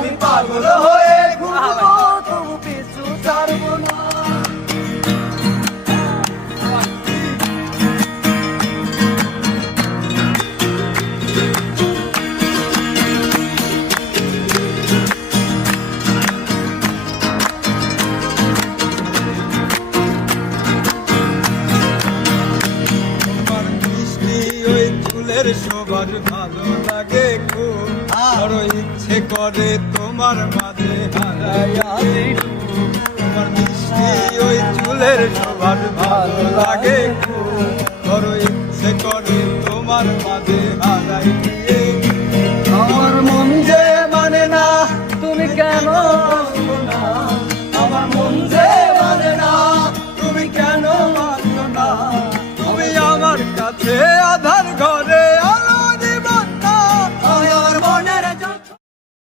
আমি পাগল হয়ে ঘুরবো তবু পিছু ছাড়বো না। সবার ভালো লাগে খুব, বড় ইচ্ছে করে তোমার মাঝে হারাই। তোমার মিষ্টি ওই চুলের সবার ভালো লাগে খুব, বড় ইচ্ছে করে তোমার মাঝে হারাই। আমার